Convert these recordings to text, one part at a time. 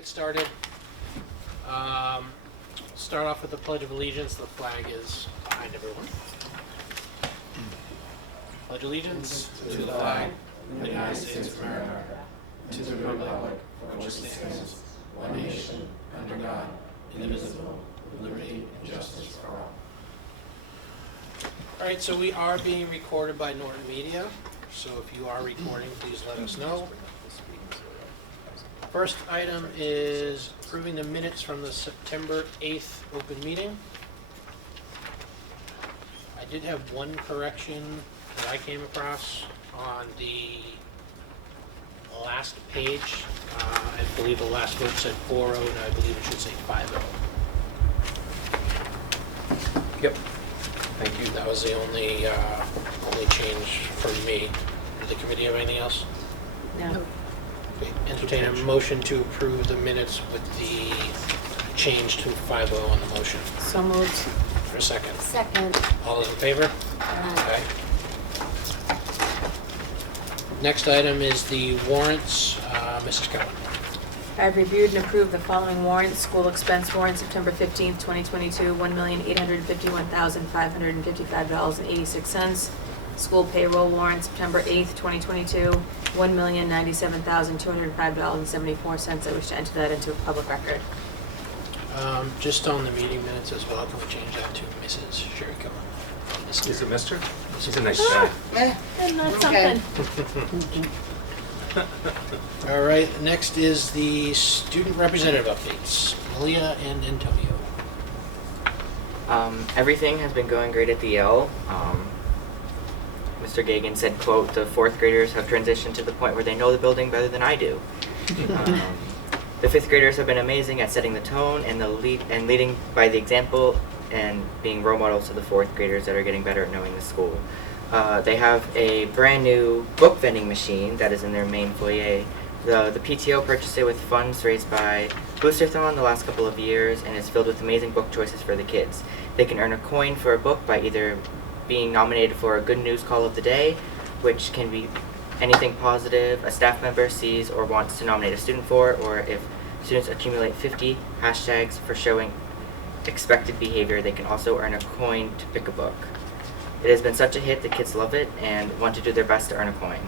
get started. Start off with the Pledge of Allegiance. The flag is behind everyone. Pledge allegiance to the flag of the United States of America, to the republic for which it stands, one nation, under God, indivisible, with liberty and justice for all. All right, so we are being recorded by Norton Media. So if you are recording, please let us know. First item is approving the minutes from the September 8th open meeting. I did have one correction that I came across on the last page. I believe the last vote said 4-0, and I believe it should say 5-0. Yep. Thank you. That was the only change for me. Did the committee have anything else? No. Okay. Entertain a motion to approve the minutes with the change to 5-0 on the motion. So moved. For a second. Second. All those in favor? Aye. Okay. Next item is the warrants. Mrs. Cohen. I've reviewed and approved the following warrants. School expense warrant, September 15th, 2022, $1,851,555.86. School payroll warrant, September 8th, 2022, $1,097,205.74. I wish to enter that into a public record. Just on the meeting minutes as well, can we change that to Mrs. Sherry Cohen? Is it Mr.? She's a nice guy. And that's something. All right, next is the student representative updates. Malia and Antonio. Everything has been going great at the L. Mr. Gagan said, quote, the fourth graders have transitioned to the point where they know the building better than I do. The fifth graders have been amazing at setting the tone and leading by the example and being role models to the fourth graders that are getting better at knowing the school. They have a brand new book vending machine that is in their main foyer. The PTO purchased it with funds raised by Boosterthon the last couple of years and is filled with amazing book choices for the kids. They can earn a coin for a book by either being nominated for a good news call of the day, which can be anything positive a staff member sees or wants to nominate a student for, or if students accumulate 50 hashtags for showing expected behavior, they can also earn a coin to pick a book. It has been such a hit, the kids love it and want to do their best to earn a coin.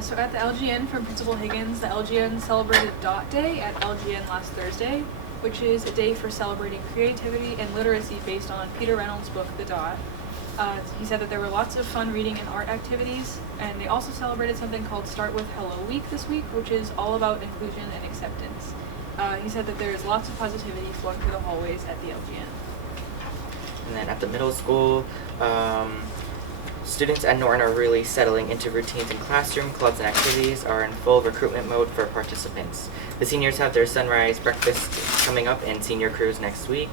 So at the LGN from Principal Higgins, the LGN celebrated Dot Day at LGN last Thursday, which is a day for celebrating creativity and literacy based on Peter Reynolds' book, The Dot. He said that there were lots of fun reading and art activities, and they also celebrated something called Start With Hello Week this week, which is all about inclusion and acceptance. He said that there is lots of positivity flowing through the hallways at the LGN. And then at the middle school, students at Norton are really settling into routines in classroom. Clubs and activities are in full recruitment mode for participants. The seniors have their sunrise breakfast coming up and senior cruise next week.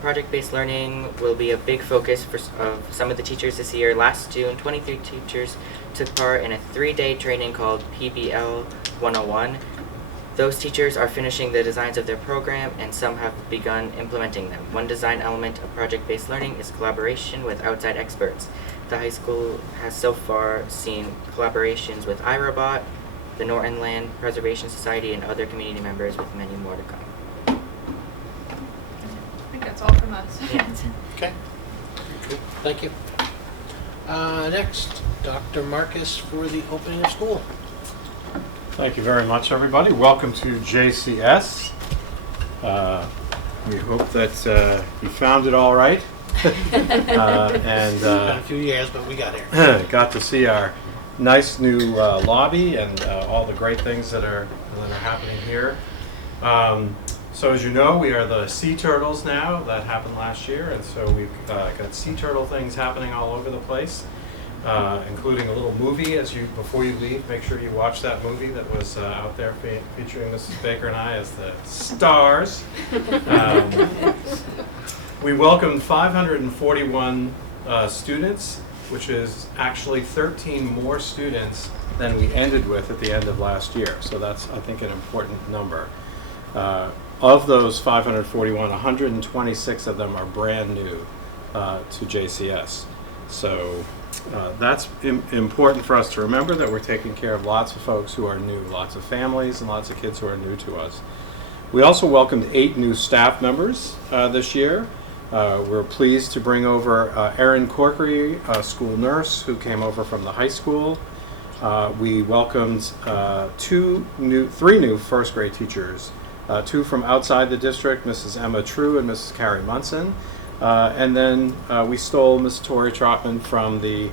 Project-based learning will be a big focus of some of the teachers this year. Last June, 23 teachers took part in a 3-day training called PBL 101. Those teachers are finishing the designs of their program, and some have begun implementing them. One design element of project-based learning is collaboration with outside experts. The high school has so far seen collaborations with iRobot, the Norton Land Preservation Society, and other community members, with many more to come. I think that's all from us. Yeah. Okay. Good. Thank you. Next, Dr. Marcus for the opening of school. Thank you very much, everybody. Welcome to JCS. We hope that you found it all right. Been a few years, but we got here. Got to see our nice new lobby and all the great things that are happening here. So as you know, we are the Sea Turtles now. That happened last year, and so we've got Sea Turtle things happening all over the place. Including a little movie before you leave. Make sure you watch that movie that was out there featuring Mrs. Baker and I as the stars. We welcomed 541 students, which is actually 13 more students than we ended with at the end of last year. So that's, I think, an important number. Of those 541, 126 of them are brand new to JCS. So That's important for us to remember, that we're taking care of lots of folks who are new, lots of families and lots of kids who are new to us. We also welcomed 8 new staff members this year. We're pleased to bring over Erin Corkery, a school nurse who came over from the high school. We welcomed 3 new first grade teachers, 2 from outside the district, Mrs. Emma True and Mrs. Carrie Munson. And then we stole Miss Tori Trotman from the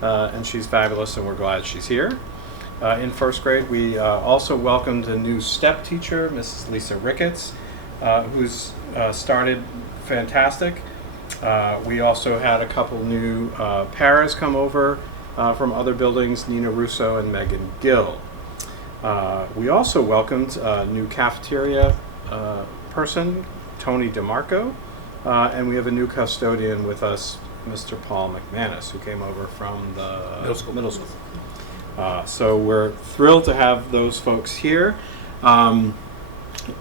and she's fabulous, and we're glad she's here. In first grade, we also welcomed a new step teacher, Mrs. Lisa Ricketts, who's started fantastic. We also had a couple new paras come over from other buildings, Nina Russo and Megan Gill. We also welcomed a new cafeteria person, Tony DeMarco, and we have a new custodian with us, Mr. Paul McManus, who came over from the middle school. So we're thrilled to have those folks here.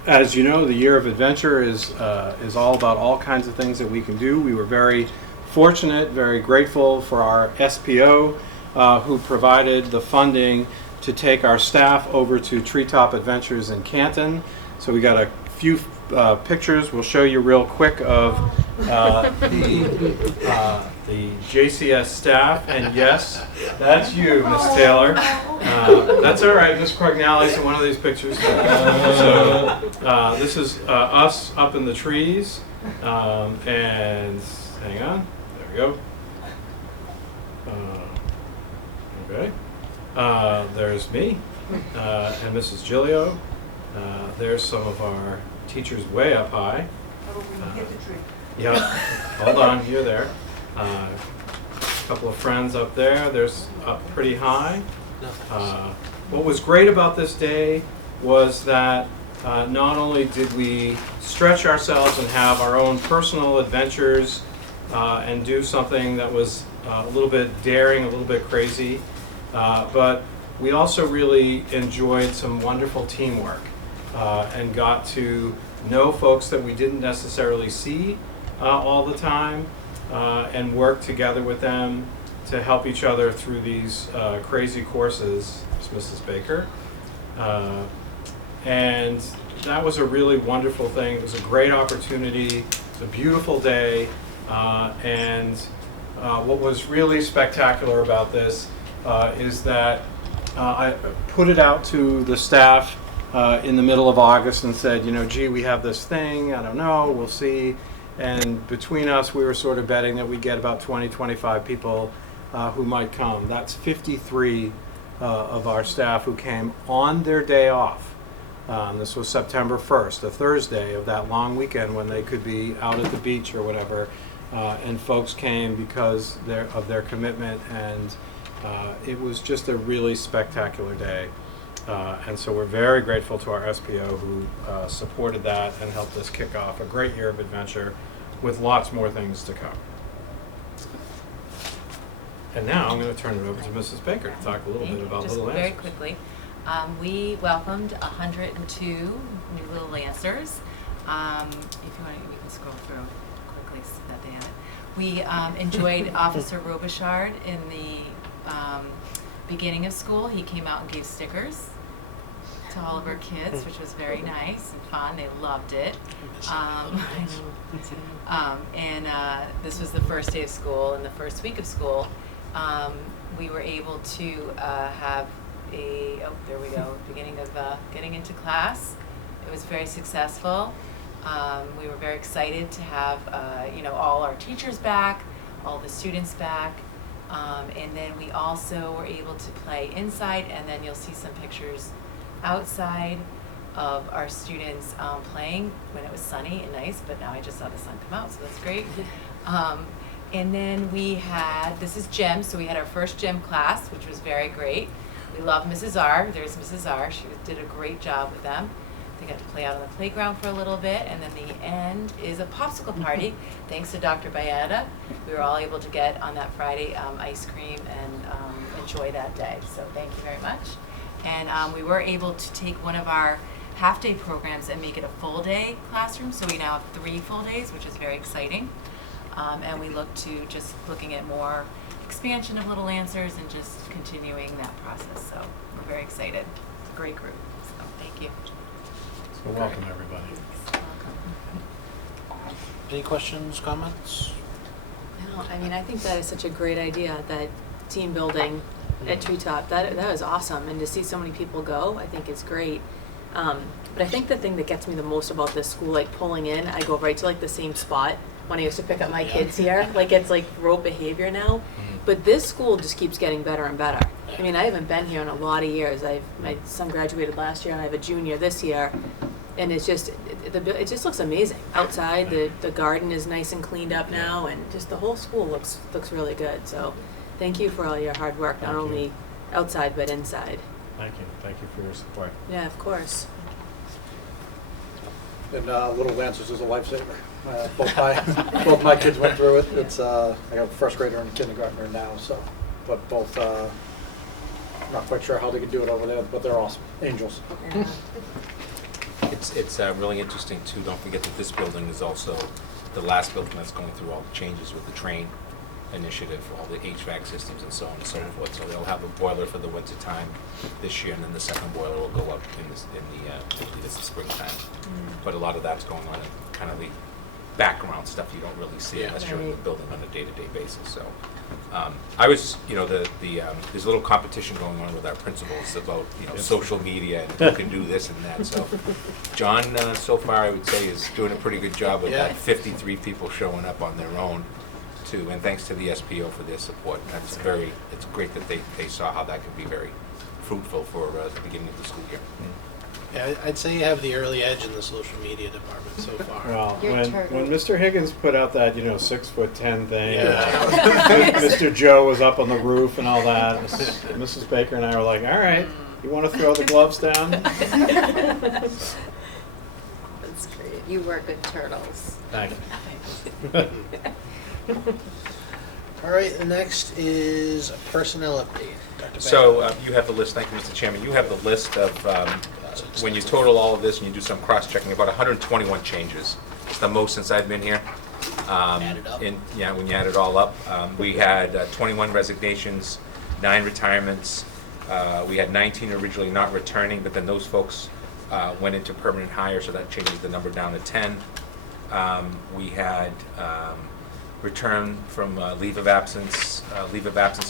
As you know, the Year of Adventure is all about all kinds of things that we can do. We were very fortunate, very grateful for our SPO who provided the funding to take our staff over to Treetop Adventures in Canton. So we got a few pictures we'll show you real quick of the JCS staff, and yes, that's you, Miss Taylor. That's all right, Miss Corgnali's in one of these pictures. So this is us up in the trees, and hang on, there we go. Okay, there's me and Mrs. Gilio. There's some of our teachers way up high. Yeah, hold on, you're there. A couple of friends up there. There's up pretty high. What was great about this day was that not only did we stretch ourselves and have our own personal adventures and do something that was a little bit daring, a little bit crazy, but we also really enjoyed some wonderful teamwork and got to know folks that we didn't necessarily see all the time and work together with them to help each other through these crazy courses. There's Mrs. Baker. And that was a really wonderful thing. It was a great opportunity. It's a beautiful day. And what was really spectacular about this is that I put it out to the staff in the middle of August and said, you know, gee, we have this thing, I don't know, we'll see. And between us, we were sort of betting that we'd get about 20, 25 people who might come. That's 53 of our staff who came on their day off. This was September 1st, a Thursday of that long weekend when they could be out at the beach or whatever. And folks came because of their commitment, and it was just a really spectacular day. And so we're very grateful to our SPO who supported that and helped us kick off a great year of adventure with lots more things to come. And now I'm going to turn it over to Mrs. Baker to talk a little bit about Little Lancers. Very quickly, we welcomed 102 new Little Lancers. If you want, we can scroll through quickly so that they have it. We enjoyed Officer Robichard in the beginning of school. He came out and gave stickers to all of our kids, which was very nice and fun. They loved it. And this was the first day of school and the first week of school. We were able to have there we go, beginning of getting into class. It was very successful. We were very excited to have all our teachers back, all the students back. And then we also were able to play inside, and then you'll see some pictures outside of our students playing when it was sunny and nice, but now I just saw the sun come out, so that's great. And then we had, this is gym, so we had our first gym class, which was very great. We love Mrs. R. There's Mrs. R. She did a great job with them. They got to play out on the playground for a little bit, and then the end is a popsicle party. Thanks to Dr. Bayada, we were all able to get on that Friday ice cream and enjoy that day. So thank you very much. And we were able to take one of our half-day programs and make it a full-day classroom. So we now have 3 full days, which is very exciting. And we look to just looking at more expansion of Little Lancers and just continuing that process. So we're very excited. It's a great group. So thank you. So welcome, everybody. Any questions, comments? No, I mean, I think that is such a great idea, that team building at Treetop. That was awesome, and to see so many people go, I think is great. But I think the thing that gets me the most about this school, like pulling in, I go right to like the same spot when I used to pick up my kids here. Like it's like rote behavior now. But this school just keeps getting better and better. I mean, I haven't been here in a lot of years. My son graduated last year, and I have a junior this year. And it's just, it just looks amazing. Outside, the garden is nice and cleaned up now, and just the whole school looks really good. So thank you for all your hard work, not only outside but inside. Thank you for your support. Yeah, of course. And Little Lancers is a lifesaver. Both my kids went through it. It's I got a first grader and a kindergartner now, so but both not quite sure how they can do it over there, but they're awesome. Angels. Yeah. It's really interesting too. Don't forget that this building is also the last building that's going through all the changes with the train initiative, all the HVAC systems and so on and so forth. So they'll have a boiler for the winter time this year, and then the second boiler will go up in I believe it's the springtime. But a lot of that's going on in kind of the background stuff you don't really see unless you're in the building on a day-to-day basis. So I was, there's a little competition going on with our principals about, social media and who can do this and that. So John, so far, I would say, is doing a pretty good job with that 53 people showing up on their own too. And thanks to the SPO for their support. It's great that they saw how that could be very fruitful for the beginning of the school year. Yeah, I'd say you have the early edge in the social media department so far. Well, You're when turtle. Mr. Higgins put out that 6'10" thing, Yeah. Mr. Joe was up on the roof and all that. Mrs. Baker and I were like, "All right, you want to throw the gloves down?" That's great. You were good turtles. Thank you. All right, the next is a personnel update. Dr. So Beck. you have the list, thank you, Mr. Chairman. You have the list of, when you total all of this and you do some cross-checking, about 121 changes. It's the most since I've been here. Add it up. When you add it all up. We had 21 resignations, 9 retirements. We had 19 originally not returning, but then those folks went into permanent hire, so that changes the number down to 10. We had return from leave of absence,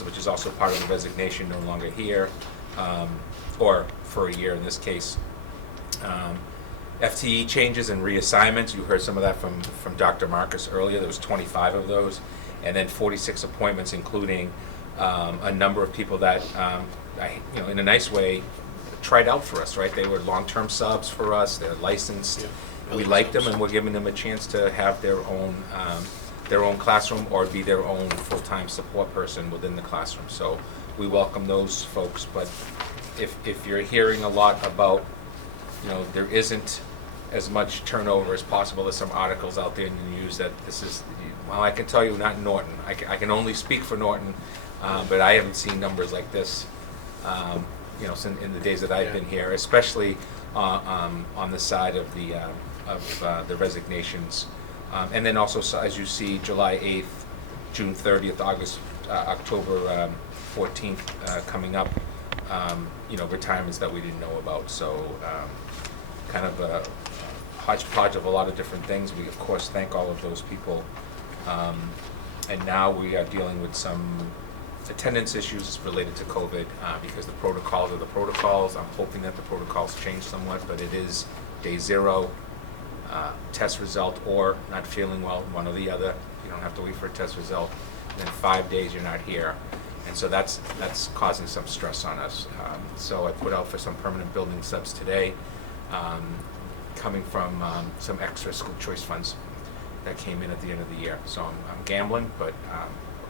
which is also part of the resignation, no longer here, or for a year in this case. FTE changes and reassignments, you heard some of that from Dr. Marcus earlier. There was 25 of those, and then 46 appointments, including a number of people that, in a nice way, tried out for us, right? They were long-term subs for us, they're licensed. Yeah, We liked them, and we're giving them a chance to have their own classroom or be their own full-time support person within the classroom. So we welcome those folks, but if you're hearing a lot about, there isn't as much turnover as possible, there's some articles out there in the news that this is, well, I can tell you not Norton. I can only speak for Norton, but I haven't seen numbers like this, in the days that I've been here, especially on the side of the resignations. And then also, so as you see, July 8th, June 30th, October 14th coming up, retirements that we didn't know about. So kind of a hodgepodge of a lot of different things. We, of course, thank all of those people. And now we are dealing with some attendance issues related to COVID because the protocols are the protocols. I'm hoping that the protocols change somewhat, but it is day 0. Test result or not feeling well, one or the other. You don't have to wait for a test result. And then 5 days you're not here. And so that's causing some stress on us. So I put out for some permanent building subs today, coming from some extra school choice funds that came in at the end of the year. So I'm gambling, but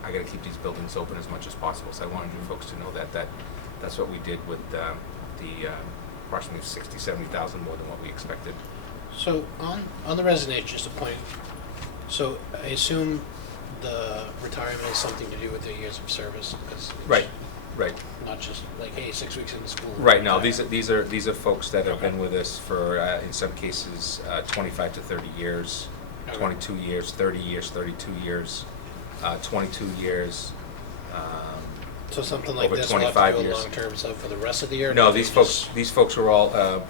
I got to keep these buildings open as much as possible. So I wanted you folks to know that that's what we did with the approximately 60,000, 70,000 more than what we expected. So on the resignation, just a point. So I assume the retirement has something to do with their years of service, because it's Right. not just like, hey, 6 weeks into school. Right. No, retire. these are folks that have been with us for in some cases 25 to 30 years. Okay. 22 years, 30 years, 32 years, 22 years. So something like Over this will have 25 to go years. long-term sub for the rest of the year? No, Or these they folks, just- these folks are all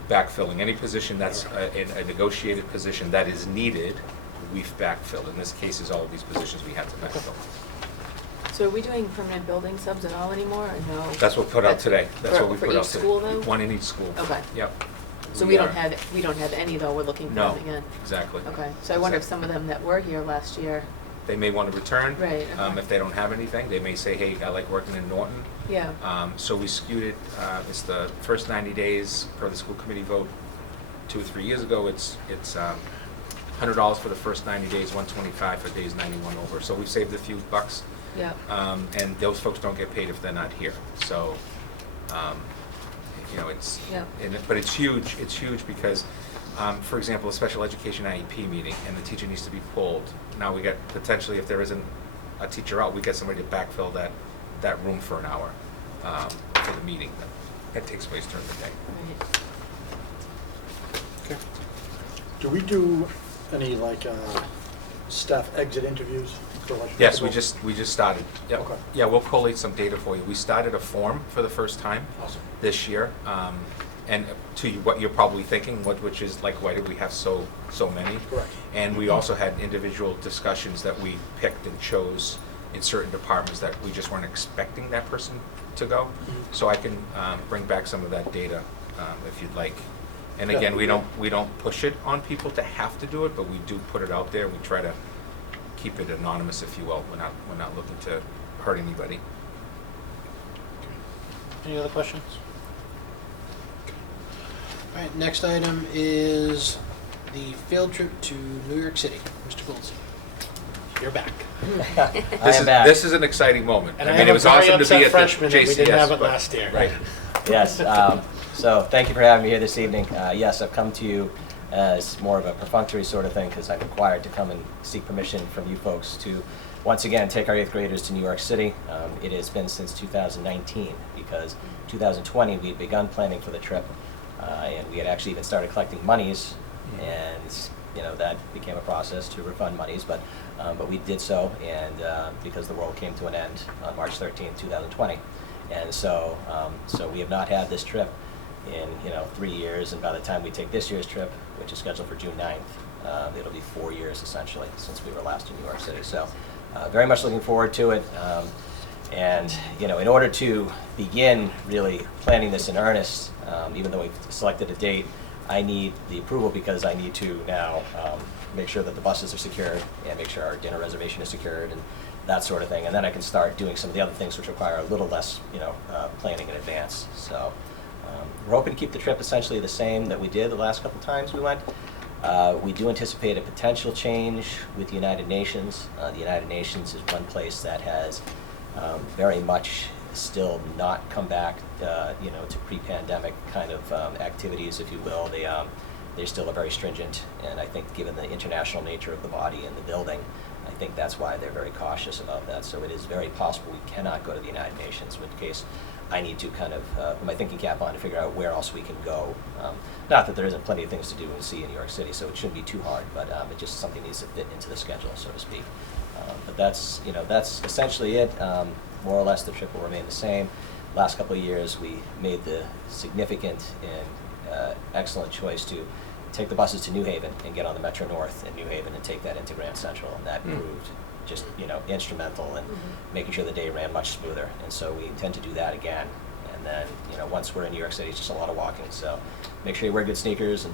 backfilling. Any position that's a negotiated position that is needed, we've backfilled. In this case, is all of these positions we had to backfill. So are we doing permanent building subs at all anymore, or no? That's what we put out That's today. That's for- what we for put out each today. school, though? One in each school. Okay. Yep. So we don't are- have any though, we're looking for No, them again? exactly. Okay, so I wonder if some of them that were here last year, They may want to return. Right, okay. If they don't have anything, they may say, hey, I like working in Norton. yeah, So we skewed it, it's the first 90 days per the school committee vote 2 or 3 years ago. It's $100 for the first 90 days, $125 for days 91 over. So we've saved a few bucks. yeah. And those folks don't get paid if they're not here. So, it's, Yeah. but it's huge because, for example, a special education IEP meeting and the teacher needs to be pulled. Now we get potentially, if there isn't a teacher out, we get somebody to backfill that room for an hour for the meeting that takes place during the day. Right. Okay. Do we do any staff exit interviews? for like Yes, we people? just started. Yep. Okay. Yeah, we'll collate some data for you. We started a form for the first time Awesome. this year. And to what you're probably thinking, which is like, why did we have so many? Correct. And we also had individual discussions that we picked and chose in certain departments that we just weren't expecting that person to go. Mhm. So I can bring back some of that data if you'd like. And Yeah. again, we don't push it on people to have to do it, but we do put it out there. We try to keep it anonymous, if you will. We're not looking to hurt anybody. Any other questions? All right, next item is the field trip to New York City. Mr. Goldstein, you're back. This is an exciting moment. And I I mean, have it a was very awesome to be upset at the freshman that we didn't JCS, have it but- last year. Right. Yes, so thank you for having me here this evening. Yes, I've come to you as more of a perfunctory sort of thing because I'm required to come and seek permission from you folks to once again take our 8th graders to New York City. It has been since 2019 because 2020 we had begun planning for the trip and we had actually even started collecting monies and that became a process to refund monies, but we did so and because the world came to an end on March 13th, 2020. And so we have not had this trip in 3 years, and by the time we take this year's trip, which is scheduled for June 9th, it'll be 4 years essentially since we were last in New York City. So very much looking forward to it. And in order to begin really planning this in earnest, even though we've selected a date, I need the approval because I need to now make sure that the buses are secured and make sure our dinner reservation is secured and that sort of thing. And then I can start doing some of the other things which require a little less, planning in advance. So we're hoping to keep the trip essentially the same that we did the last couple times we went. We do anticipate a potential change with the United Nations. The United Nations is one place that has very much still not come back, to pre-pandemic kind of activities, if you will. They still are very stringent, and I think given the international nature of the body and the building, I think that's why they're very cautious about that. So it is very possible we cannot go to the United Nations, in which case I need to kind of put my thinking cap on to figure out where else we can go. Not that there isn't plenty of things to do and see in New York City, so it shouldn't be too hard, but it just something needs to fit into the schedule, so to speak. But that's essentially it. More or less, the trip will remain the same. Last couple of years, we made the significant and excellent choice to take the buses to New Haven and get on the Metro North in New Haven and take that into Grand Central, and that proved just instrumental in making sure the day ran much smoother. And so we intend to do that again. And then once we're in New York City, it's just a lot of walking. So make sure you wear good sneakers and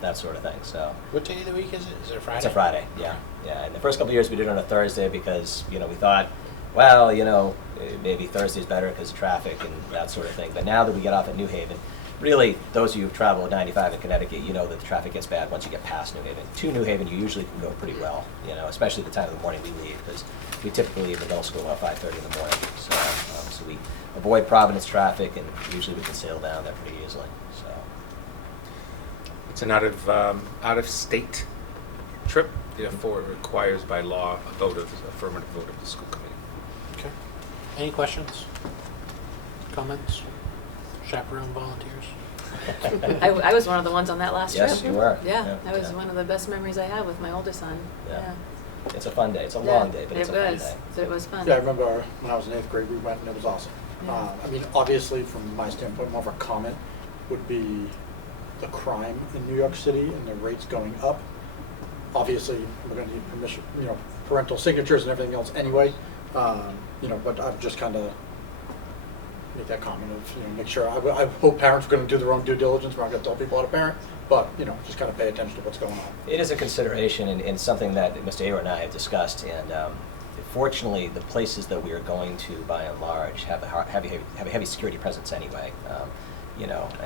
that sort of thing. So What day of the week is it? Is it a Friday? it's a Friday, yeah. And the first couple of years we did it on a Thursday because we thought, well, maybe Thursday's better because of traffic and that sort of thing. But now that we get off at New Haven, really, those of you who've traveled 95 in Connecticut, you know that the traffic gets bad once you get past New Haven. To New Haven, you usually can go pretty well, especially the time of the morning we leave, because we typically leave the middle school about 5:30 in the morning. So we avoid Providence traffic, and usually we can sail down there pretty easily. So It's an out of state trip, therefore it requires by law affirmative vote of the school committee. Okay. Any questions? Comments? Chaperone volunteers? I was one of the ones on that last trip. Yes, you were. Yeah, that was Yeah. one of the best memories I have with my oldest son. Yeah. It's a fun day. It's a Yeah, long day, but it's a fun day. It was fun. Yeah, I remember when I was in 8th grade, we went and it was awesome. Yeah. I mean, obviously, from my standpoint, more of a comment would be the crime in New York City and the rates going up. Obviously, we're gonna need permission, parental signatures and everything else anyway. But I've just kind of make that comment of, make sure, I hope parents are gonna do their own due diligence. We're not gonna tell people how to parent, but, just kind of pay attention to what's going on. It is a consideration and something that Mr. Ayer and I have discussed, and fortunately, the places that we are going to, by and large, have a heavy security presence anyway.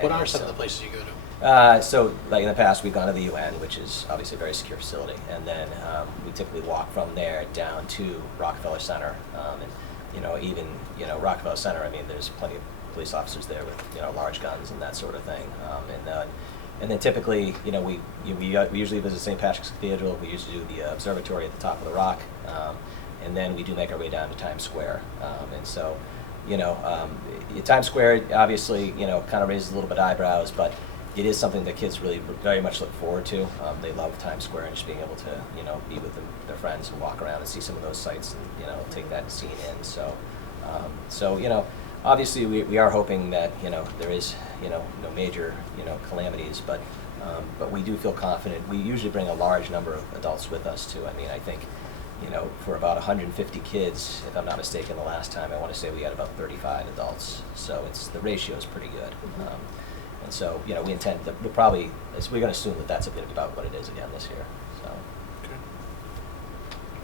What are some of the places you go to? So, like in the past, we've gone to the UN, which is obviously a very secure facility, and then we typically walk from there down to Rockefeller Center, and even Rockefeller Center. I mean, there's plenty of police officers there with large guns and that sort of thing, and then typically, we usually visit St. Patrick's Cathedral. We usually do the observatory at the top of the rock, and then we do make our way down to Times Square, and so. Times Square obviously, kind of raises a little bit of eyebrows, but it is something that kids really very much look forward to. They love Times Square and just being able to, be with their friends and walk around and see some of those sights and, take that scene in. So, obviously we are hoping that, there is, no major, calamities, but we do feel confident. We usually bring a large number of adults with us too. I mean, I think, for about 150 kids, if I'm not mistaken, the last time, I want to say we had about 35 adults. So the ratio is pretty good. And so, we intend that we're going to assume that that's a bit about what it is again this year. So. Okay.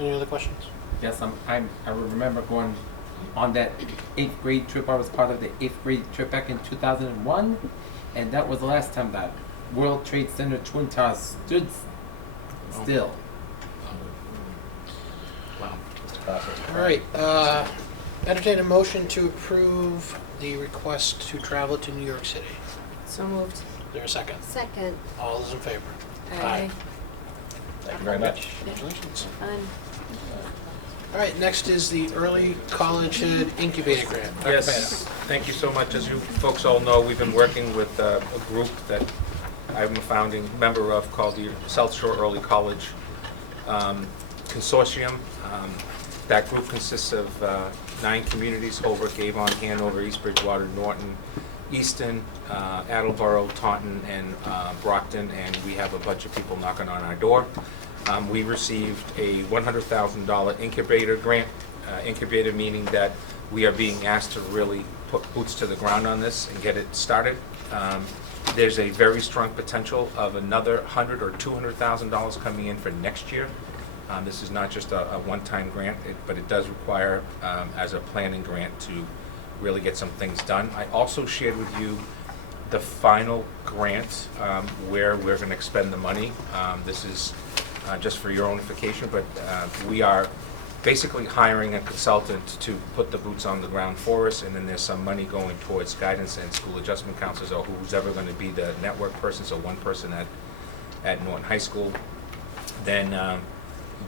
Any other questions? Yes, I remember going on that 8th grade trip. I was part of the 8th grade trip back in 2001, and that was the last time that World Trade Center Twin Towers stood still. All right, entertain a motion to approve the request to travel to New York City. So moved. Is there a second? Second. All those in favor? Aye. Thank you very much. Congratulations. Fun. All right, next is the Early College Head Incubator Grant. Dr. Yes, thank you so much. As you folks all know, we've been working with a group that I'm a founding member of called the South Shore Early College Consortium. That group consists of 9 communities: Holbrook, Avon, Hanover, East Bridgewater, Norton, Easton, Attleboro, Taunton, and Brockton, and we have a bunch of people knocking on our door. We received a $100,000 incubator grant, incubator meaning that we are being asked to really put boots to the ground on this and get it started. There's a very strong potential of another $100,000 or $200,000 coming in for next year. This is not just a one-time grant, but it does require, as a planning grant, to really get some things done. I also shared with you the final grant where we're going to expend the money. This is just for your own edification, but we are basically hiring a consultant to put the boots on the ground for us, and then there's some money going towards guidance and school adjustment counselors, or who's ever going to be the network person, so one person at Norton High School. Then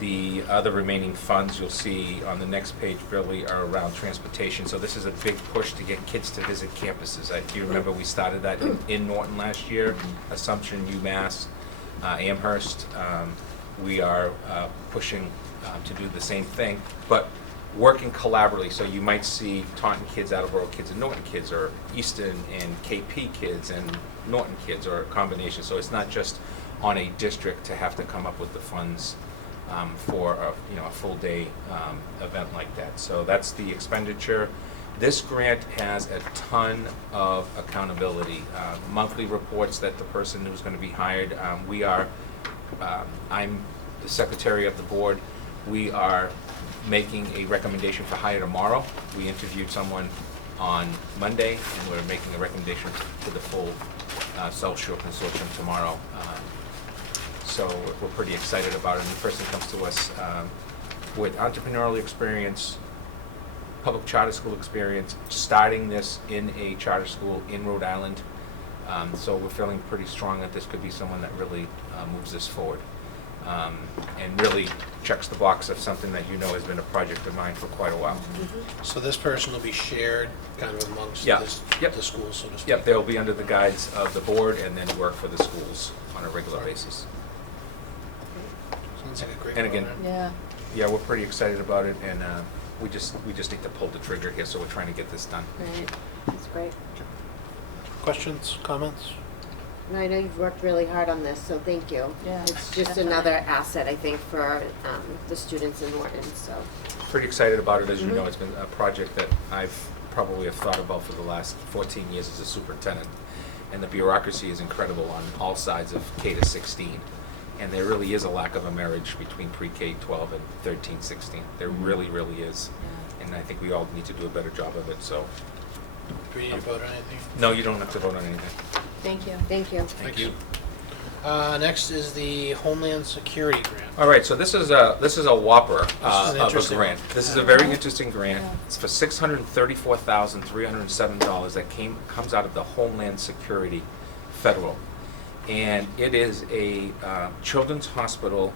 the other remaining funds you'll see on the next page really are around transportation. So this is a big push to get kids to visit campuses. If you remember, we started that in Norton last year, Assumption, UMass, Amherst. We are pushing to do the same thing, but working collaboratively. So you might see Taunton kids, Attleboro kids, and Norton kids, or Easton and KP kids and Norton kids, or a combination. So it's not just on a district to have to come up with the funds for a full day event like that. So that's the expenditure. This grant has a ton of accountability. Monthly reports that the person who's going to be hired. I'm the secretary of the board. We are making a recommendation for hire tomorrow. We interviewed someone on Monday, and we're making a recommendation to the full South Shore Consortium tomorrow. So we're pretty excited about it. And the person comes to us with entrepreneurial experience, public charter school experience, starting this in a charter school in Rhode Island. So we're feeling pretty strong that this could be someone that really moves this forward. and really checks the box of something that has been a project of mine for quite a while. So this person will be shared kind of amongst Yeah. this, Yep. the schools, so to speak. Yep, they'll be under the guides of the board and then work for the schools on a regular basis. Sounds like a great And again, program. Yeah. Yeah, we're pretty excited about it, and we just need to pull the trigger here, so we're trying to get this done. Right. That's great. Questions, comments? I know you've worked really hard on this, so thank you. Yeah, It's just definitely. another asset, I think, for the students in Norton, so. Pretty excited about it, as you know. It's been a project that I've probably have thought about for the last 14 years as a superintendent, and the bureaucracy is incredible on all sides of K to 16. And there really is a lack of a marriage between pre-K 12 and 13, 16. There really, really is. And I think we all need to do a better job of it, so. Do we need to vote on anything? No, you don't have to vote on anything. Thank you. Thank you. Thank you. Next is the Homeland Security Grant. All right, so this is a whopper This is an of a interesting grant. one. This is a very interesting grant. It's for $634,307 that comes out of the Homeland Security Federal. And it is a children's hospital.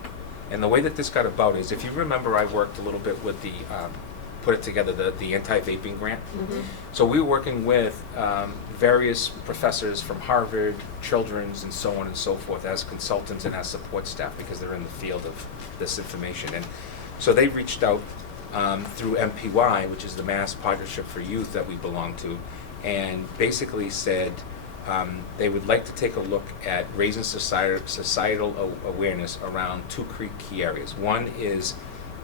And the way that this got about is, if you remember, I worked a little bit with the, put it together, the anti-vaping grant. So we were working with various professors from Harvard, Children's, and so on and so forth as consultants and as support staff, because they're in the field of this information. And so they reached out through MPY, which is the Mass Partnership for Youth that we belong to, and basically said they would like to take a look at raising societal awareness around two key areas. One is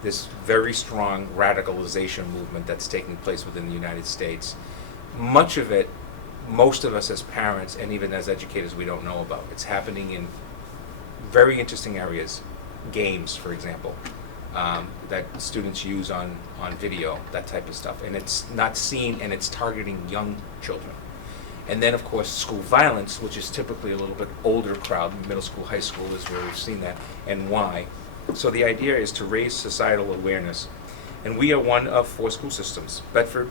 this very strong radicalization movement that's taking place within the United States. Much of it, most of us as parents and even as educators, we don't know about. It's happening in very interesting areas. Games, for example, that students use on video, that type of stuff. And it's not seen, and it's targeting young children. And then, of course, school violence, which is typically a little bit older crowd. Middle school, high school is where we've seen that, and why. So the idea is to raise societal awareness. And we are one of 4 school systems: Bedford,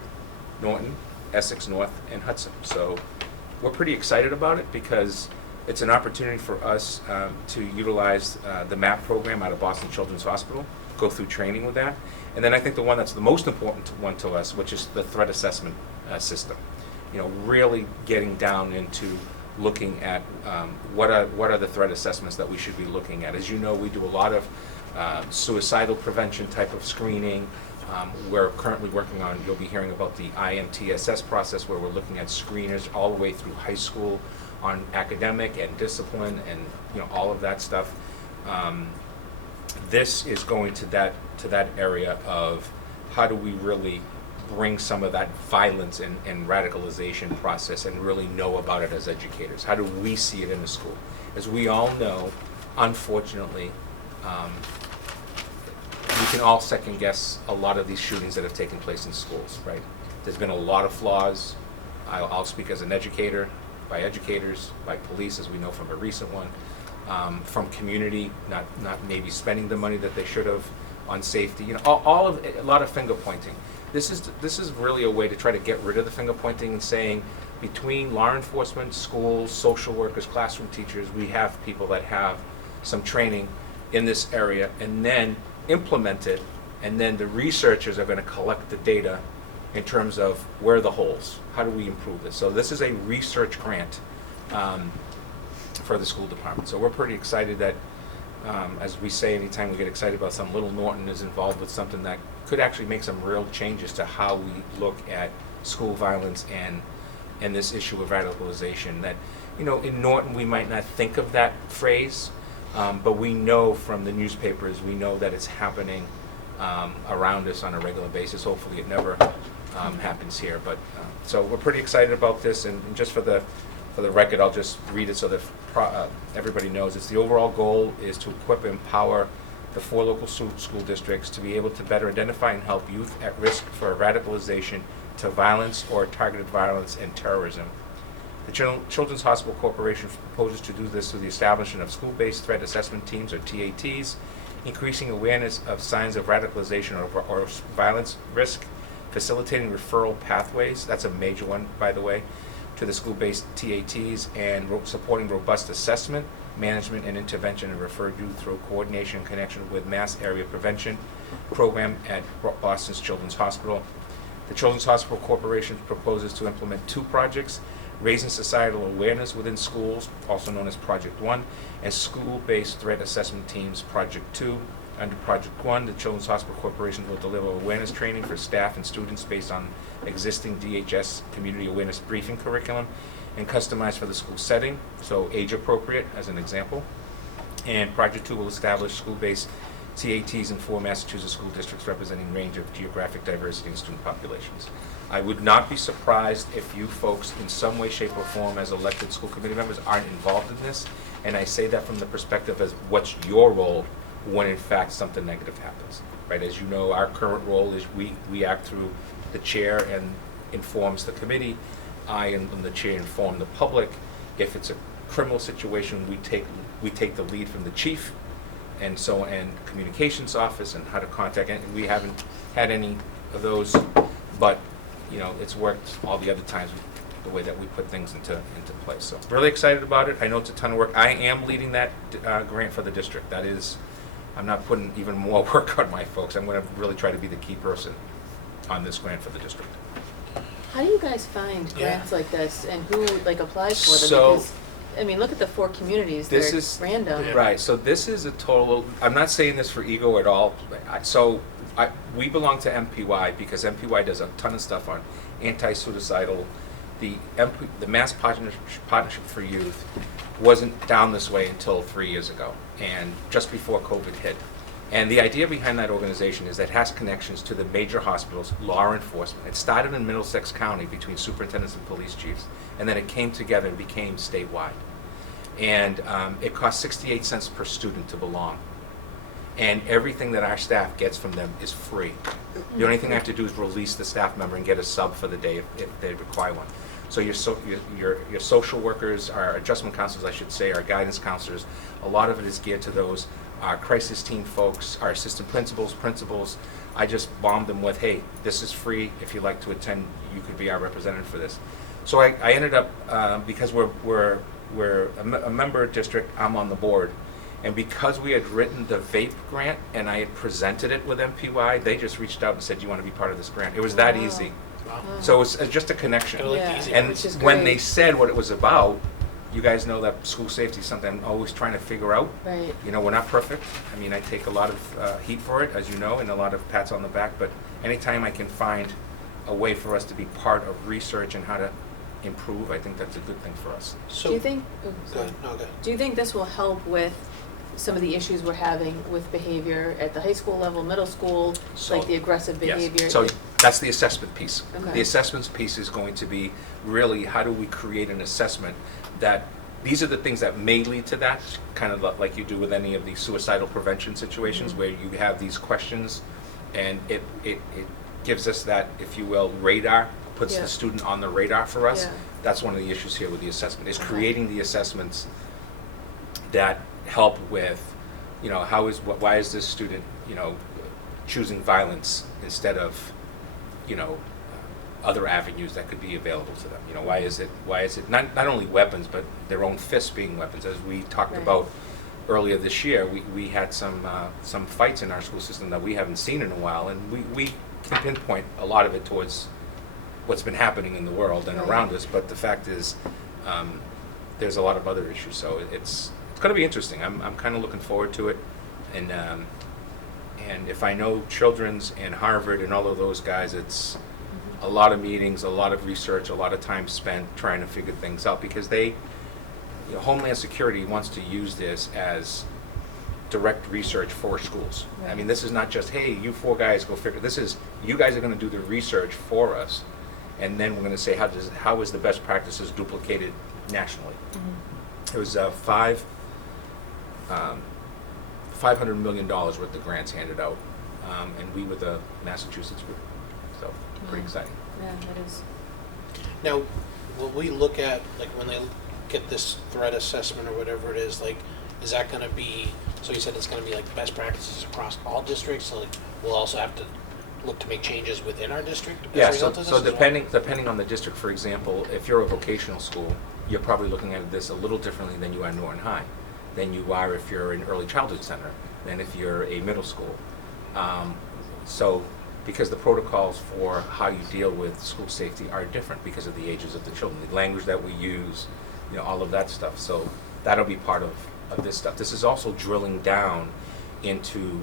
Norton, Essex North, and Hudson. So we're pretty excited about it because it's an opportunity for us to utilize the MAP program out of Boston Children's Hospital, go through training with that. And then I think the one that's the most important one to us, which is the threat assessment system. You know, really getting down into looking at what are the threat assessments that we should be looking at. As you know, we do a lot of suicidal prevention type of screening. We're currently working on, you'll be hearing about the IMTSS process, where we're looking at screeners all the way through high school on academic and discipline and all of that stuff. This is going to that area of how do we really bring some of that violence and radicalization process and really know about it as educators. How do we see it in the school? As we all know, unfortunately, we can all second guess a lot of these shootings that have taken place in schools, right? There's been a lot of flaws. I'll speak as an educator, by educators, by police, as we know from a recent one, from community, not maybe spending the money that they should have on safety. A lot of finger pointing. This is really a way to try to get rid of the finger pointing and saying, between law enforcement, schools, social workers, classroom teachers, we have people that have some training in this area, and then implement it, and then the researchers are going to collect the data in terms of where are the holes, how do we improve this. So this is a research grant for the school department. So we're pretty excited that, as we say, anytime we get excited about something, Little Norton is involved with something that could actually make some real changes to how we look at school violence and this issue of radicalization. That, in Norton we might not think of that phrase, but we know from the newspapers, we know that it's happening around us on a regular basis. Hopefully it never happens here. But so we're pretty excited about this, and just for the record, I'll just read it so that everybody knows. It's the overall goal is to equip and empower the 4 local school districts to be able to better identify and help youth at risk for radicalization to violence or targeted violence and terrorism. The Children's Hospital Corporation proposes to do this through the establishment of school-based threat assessment teams, or TATs, increasing awareness of signs of radicalization or violence risk, facilitating referral pathways, that's a major one, by the way, to the school-based TATs, and supporting robust assessment management, and intervention, and referred youth through coordination and connection with Mass Area Prevention Program at Boston's Children's Hospital. The Children's Hospital Corporation proposes to implement 2 projects: raising societal awareness within schools, also known as Project 1, and school-based threat assessment teams, Project 2. Under Project 1, the Children's Hospital Corporation will deliver awareness training for staff and students based on existing DHS Community Awareness Briefing curriculum and customized for the school setting, so age appropriate as an example. And Project 2 will establish school-based TATs in 4 Massachusetts school districts representing a range of geographic diversity and student populations. I would not be surprised if you folks in some way, shape, or form as elected school committee members aren't involved in this, and I say that from the perspective as what's your role when in fact something negative happens, right? As you know, our current role is we act through the chair and informs the committee. I and the chair inform the public. If it's a criminal situation, we take the lead from the chief and communications office and how to contact, and we haven't had any of those, but you know, it's worked all the other times the way that we put things into place. So really excited about it. I know it's a ton of work. I am leading that grant for the district. That is, I'm not putting even more work on my folks. I'm going to really try to be the key person on this grant for the district. How do you guys find grants like this, and who like applies for them? So- because, I mean, look at the 4 communities. This They're is random. Right. So this is a total. I'm not saying this for ego at all. We belong to MPY because MPY does a ton of stuff on anti-suicidal. The Mass Partnership for Youth wasn't down this way until 3 years ago, and just before COVID hit. And the idea behind that organization is that it has connections to the major hospitals, law enforcement. It started in Middlesex County between superintendents and police chiefs, and then it came together and became statewide. And it costs 68 cents per student to belong. And everything that our staff gets from them is free. The only thing I have to do is release the staff member and get a sub for the day if they require one. So your social workers, our adjustment counselors, I should say, our guidance counselors, a lot of it is geared to those. Our crisis team folks, our assistant principals, I just bombed them with, hey, this is free. If you'd like to attend, you could be our representative for this. So I ended up, because we're a member district, I'm on the board. And because we had written the vape grant and I had presented it with MPY, they just reached out and said, do you want to be part of this grant? It was that easy. Wow. So it's just a connection. Kinda like Yeah. easy. And Which is when great. they said what it was about, you guys know that school safety is something I'm always trying to figure out. Right. You know, we're not perfect. I mean, I take a lot of heat for it, as you know, and a lot of pats on the back, but anytime I can find a way for us to be part of research and how to improve, I think that's a good thing for us. So Do you think? Oh, Go sorry. ahead. No, go ahead. Do you think this will help with some of the issues we're having with behavior at the high school level, middle school, So- like the aggressive behavior? Yes, so that's the assessment piece. Okay. The assessments piece is going to be really how do we create an assessment that these are the things that may lead to that, kind of like you do with any of these suicidal prevention situations where you have these questions and it gives us that, if you will, radar, puts Yeah. the student on the radar for us. Yeah. That's one of the issues here with the assessment, is Okay. creating the assessments that help with, you know, why is this student, you know, choosing violence instead of, you know, other avenues that could be available to them. You know, why is it not only weapons, but their own fists being weapons? As we talked Right. about earlier this year, we had some fights in our school system that we haven't seen in a while, and we can pinpoint a lot of it towards what's been happening in the world and Right. around us, but the fact is, there's a lot of other issues, so it's going to be interesting. I'm kind of looking forward to it, and if I know Children's and Harvard and all of those guys, it's a lot of meetings, a lot of research, a lot of time spent trying to figure things out, because Homeland Security wants to use this as direct research for schools. I mean, this is not just, hey, you 4 guys go figure. This is, you guys are going to do the research for us, and then we're going to say how is the best practices duplicated nationally. It was $500 million worth of grants handed out, and we were the Massachusetts group, so pretty exciting. Yeah, that is. Now, will we look at, like, when they get this threat assessment or whatever it is, like, is that going to be, so you said it's going to be like best practices across all districts, so like, we'll also have to look to make changes within our district as a Yeah, result of this so as well? depending on the district, for example, if you're a vocational school, you're probably looking at this a little differently than you are Norton High. than you are if you're an early childhood center, than if you're a middle school. So, because the protocols for how you deal with school safety are different because of the ages of the children, the language that we use, all of that stuff. So that'll be part of this stuff. This is also drilling down into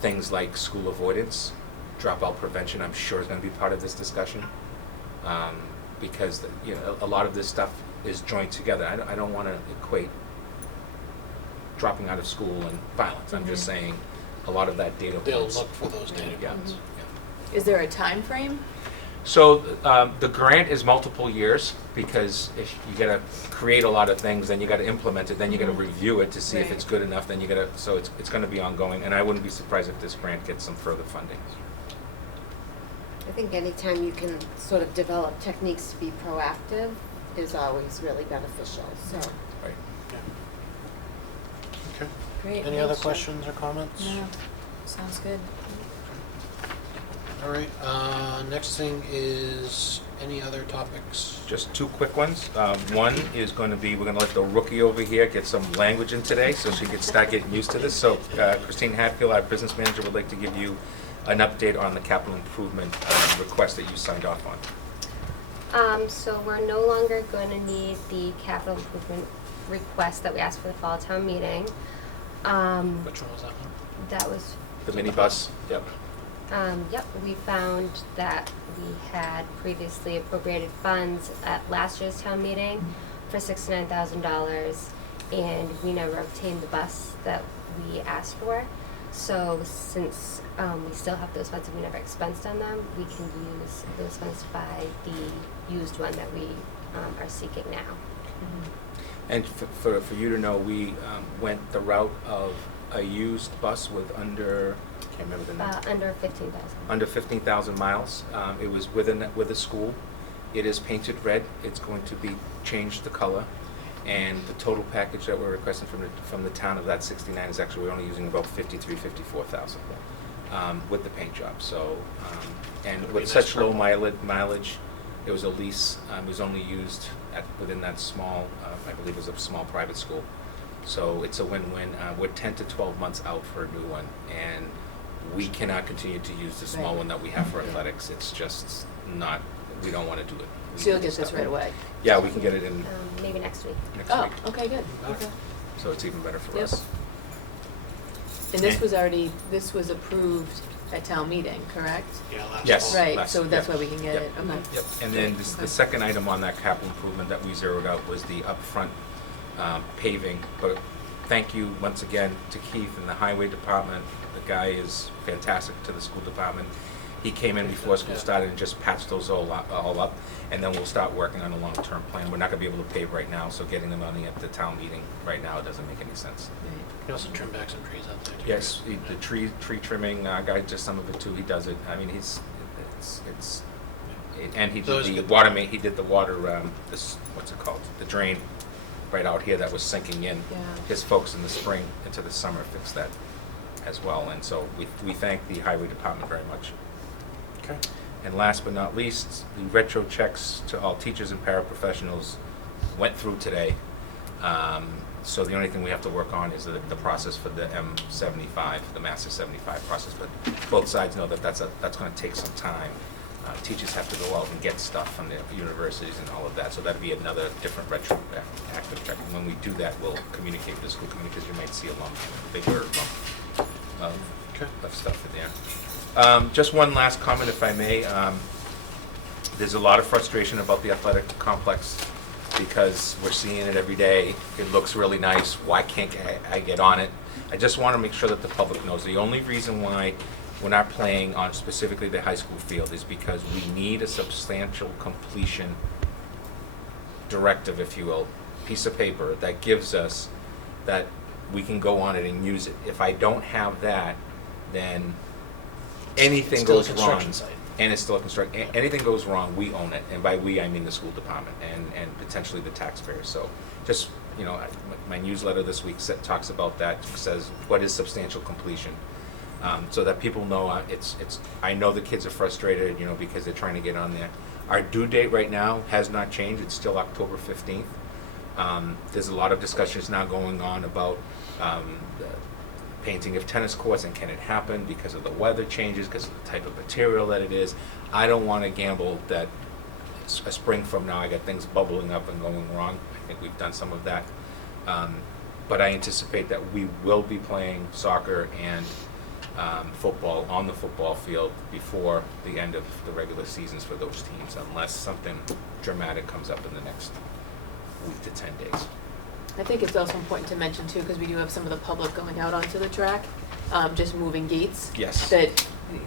things like school avoidance, dropout prevention. I'm sure is going to be part of this discussion because a lot of this stuff is joined together. I don't want to equate dropping out of school and violence. I'm just saying a lot of that data They'll points. look for those data Yeah. points. Is there a time frame? So the grant is multiple years because if you got to create a lot of things, then you got to implement it, then you got to review it to see if Right. it's good enough. Then you got to. So it's going to be ongoing, and I wouldn't be surprised if this grant gets some further funding. I think anytime you can sort of develop techniques to be proactive is always really beneficial, so. Right. Okay. Great. Any other thanks. questions or comments? No, sounds good. All right, next thing is any other topics? Just two quick ones. One is going to be we're going to let the rookie over here get some language in today, so she can start getting used to this. So Christine Hatfield, our business manager, would like to give you an update on the capital improvement request that you signed off on. So we're no longer going to need the capital improvement request that we asked for the fall town meeting. Which one was that one? That was. The minibus. Yep. Yep, we found that we had previously appropriated funds at last year's town meeting for $69,000, and we never obtained the bus that we asked for. So since we still have those funds and we never expensed on them, we can use those funds to buy the used one that we are seeking now. And for you to know, we went the route of a used bus with under, I can't remember the number. Under 15,000. Under 15,000 miles. It was with a school. It is painted red. It's going to be changed the color. And the total package that we're requesting from the town of that 69 is actually we're only using about 54,000 with the paint job. So, and with such low mileage, it was a lease. It was only used within that small, I believe it was a small private school. So it's a win-win. We're 10 to 12 months out for a new one, and we cannot continue to use the small one that we have for athletics. It's just not, we don't want to do it. So you'll get this right away? Yeah, we can get it in Maybe next week. next Oh, week. okay, good. Okay. So it's even better for Yep. us. And this was approved at town meeting, correct? Yeah, last Yes. fall. Right, so that's yeah. why we can get Yep. it, okay. Yep. And then the second item on that capital improvement that we zeroed out was the upfront paving. But thank you once again to Keith and the highway department. The guy is fantastic to the school department. He came in before school started and just patched those all up, and then we'll start working on a long-term plan. We're not gonna be able to pave right now, so getting the money at the town meeting right now doesn't make any sense. Right. You also trim back some trees out there too. Yes, the tree trimming guy does some of it too. He does it. I mean, and he So did it's the good. water main. He did the water. This what's it called? The drain right out here that was sinking in. Yeah. His folks in the spring into the summer fixed that as well, and so we thank the highway department very much. Okay. And last but not least, the retro checks to all teachers and paraprofessionals went through today. So the only thing we have to work on is the process for the M75, the Master 75 process. But both sides know that that's going to take some time. Teachers have to go out and get stuff from the universities and all of that. So that'll be another different retroactive check. And when we do that, we'll communicate with the school committee because you might see a bigger lump of stuff in there. Just one last comment, if I may. There's a lot of frustration about the athletic complex because we're seeing it every day. It looks really nice. Why can't I get on it? I just want to make sure that the public knows. The only reason why we're not playing on specifically the high school field is because we need a substantial completion directive, if you will, piece of paper that gives us that we can go on it and use it. If I don't have that, then anything It's still a goes wrong. construction site. And it's still a construction. Anything goes wrong, we own it. And by we, I mean the school department and potentially the taxpayers. So just, my newsletter this week talks about that, says what is substantial completion. So that people know I know the kids are frustrated, because they're trying to get on there. Our due date right now has not changed. It's still October 15th. There's a lot of discussions now going on about the painting of tennis courts and can it happen because of the weather changes, because of the type of material that it is. I don't want to gamble that a spring from now I got things bubbling up and going wrong. I think we've done some of that. But I anticipate that we will be playing soccer and football on the football field before the end of the regular seasons for those teams, unless something dramatic comes up in the next week to 10 days. I think it's also important to mention too, because we do have some of the public going out onto the track, just moving gates. Yes. That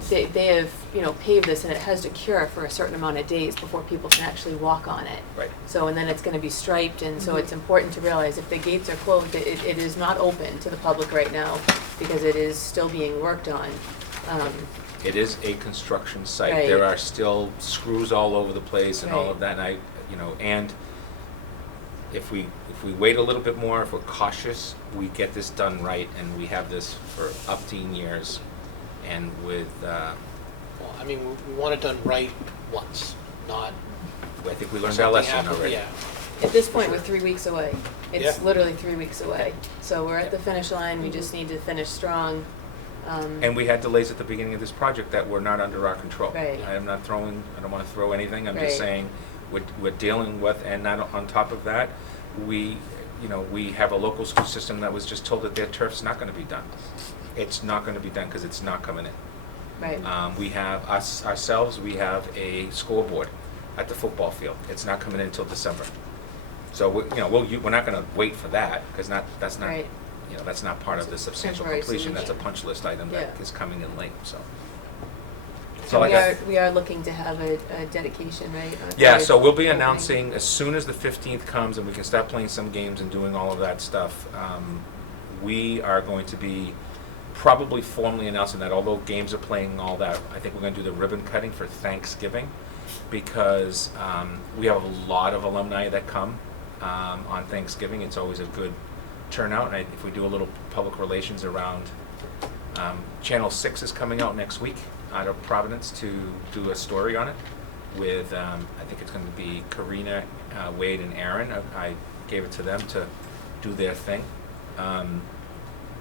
they have, paved this, and it has to cure for a certain amount of days before people can actually walk on it. Right. So, and then it's gonna be striped, and so it's important to realize if the gates are closed, it is not open to the public right now, because it is still being worked on. It is a construction site. Right. There are still screws all over the place and all Right. of that, and and if we wait a little bit more, if we're cautious, we get this done right, and we have this for up to years. And with, Well, I mean, we want it done right once, not I think we learned our lesson something happen- already. Yeah. At this point, we're 3 weeks away. It's Yeah. literally 3 weeks away. So we're at the finish line, we just need to finish strong. And we had delays at the beginning of this project that were not under our control. Right. I don't want to throw anything, I'm just Right. saying, we're dealing with, and not on top of that, we have a local school system that was just told that their turf's not gonna be done. It's not gonna be done because it's not coming in. Right. We have ourselves, we have a scoreboard at the football field. It's not coming in until December. So, we're not gonna wait for that, because that's not, Right. that's not part of the substantial Temporary completion. That's a solution. punch list item that Yeah. is coming in late, so. So like we are looking to have a dedication, right? Yeah, so we'll be Opening. announcing, as soon as the 15th comes and we can start playing some games and doing all of that stuff, we are going to be probably formally announcing that, although games are playing and all that, I think we're going to do the ribbon cutting for Thanksgiving, because we have a lot of alumni that come on Thanksgiving. It's always a good turnout, and if we do a little public relations around, Channel 6 is coming out next week out of Providence to do a story on it with, I think it's going to be Karina, Wade, and Aaron. I gave it to them to do their thing.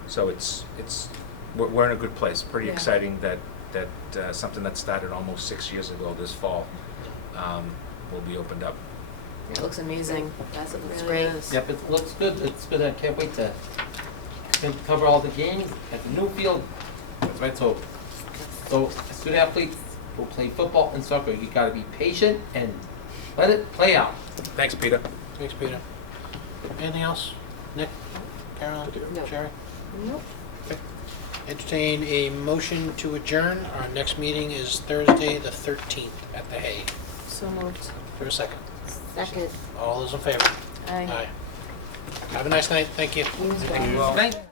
So we're in a good place. Pretty Yeah. exciting that something that started almost 6 years ago this fall will be opened up. It looks amazing. Yes, it looks Really great. is. Yep, it looks good. It's good. I can't wait to cover all the games at the new field. That's right. So student athletes will play football and soccer. You got to be patient and let it play out. Thanks, Peter. Thanks, Peter. Anything else? Nick, Carolyn, No. Sherry? Nope. Okay. Entertain a motion to adjourn. Our next meeting is Thursday, the 13th at the Hague. So moved. For a second. Second. All those in favor? Aye. Have a nice night. Thank you. Thank you all. Thank